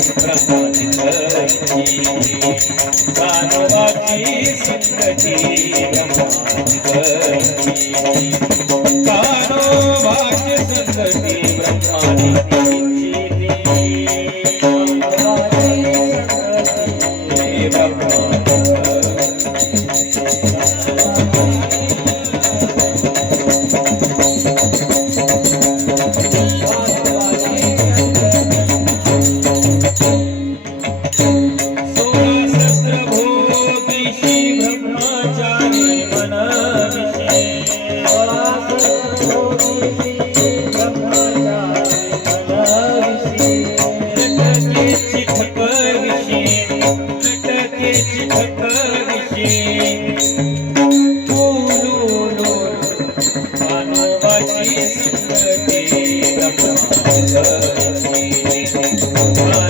संगति संगति प्रफ्रादा नाविषी तुटके चिठपविषी तुटके चिठपविषी तुटूलूलू आणावाची सिंदे लगाची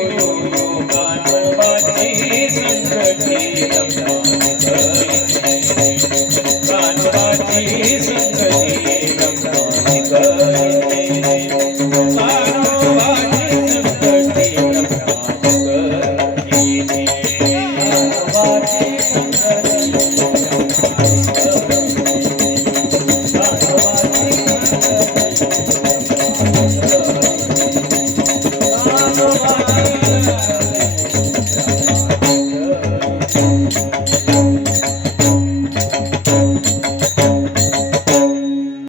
I don't